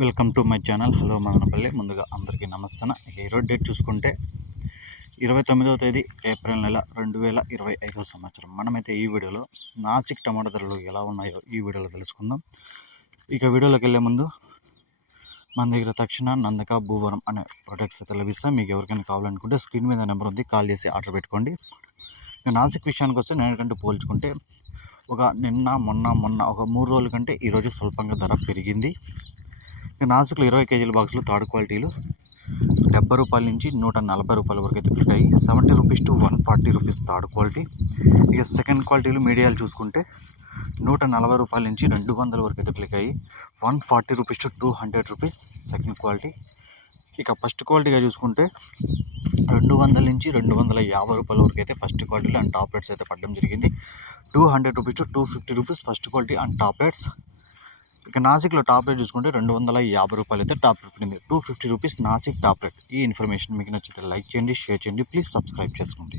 Welcome to my channel. Hello Madanapalle. ముందుగా అందరికీ నమస్తే ఇక ఈరోజు డేట్ చూసుకుంటే ఇరవై తొమ్మిదవ తేదీ ఏప్రిల్ నెల రెండు వేల ఇరవై ఐదవ సంవత్సరం. మనమైతే ఈ వీడియోలో నాసిక్ టమాటా ధరలు ఎలా ఉన్నాయో ఈ వీడియోలో తెలుసుకుందాం. ఇక వీడియోలోకి వెళ్ళే ముందు మన దగ్గర తక్షణ నందక భూవరం అనే ప్రొడక్ట్స్ అయితే లభిస్తాయి. మీకు ఎవరికైనా కావాలనుకుంటే స్క్రీన్ మీద నెంబర్ ఉంది కాల్ చేసి ఆర్డర్ పెట్టుకోండి. ఇక నాసిక్ విషయానికి వస్తే నేనకంటే పోల్చుకుంటే ఒక నిన్న మొన్న మొన్న ఒక మూడు రోజుల కంటే ఈరోజు స్వల్పంగా ధర పెరిగింది. నాసుకులు ఇరవై కేజీల బాక్సులు థర్డ్ క్వాలిటీలు. డెబ్బై రూపాయల నుంచి నూట నలభై రూపాయల వరకు అయితే పిలికాయి seventy rupees to one forty rupees third quality. ఇక సెకండ్ క్వాలిటీలు మీడియాలు చూసుకుంటే నూట నలభై రూపాయల నుంచి రెండు వందల వరకు అయితే పిలికాయి one forty rupees to two hundred rupees second quality. ఇక ఫస్ట్ క్వాలిటీగా చూసుకుంటే రెండు వందల నుంచి రెండు వందల యాభై రూపాయల వరకు అయితే ఫస్ట్ క్వాలిటీలో అండ్ టాప్ రేట్స్ అయితే పడడం జరిగింది. Two hundred rupees to two fifty rupees first quality and top rates ఇక నాసిక్లో టాప్ రేట్ చూసుకుంటే రెండు వందల యాభై రూపాయలు అయితే టాప్ రేట్ పడింది. Two fifty rupees Nashik top rate. ఈ ఇన్ఫర్మేషన్ మీకు నచ్చితే లైక్ చేయండి షేర్ చేయండి ప్లీజ్ సబ్స్క్రైబ్ చేసుకోండి.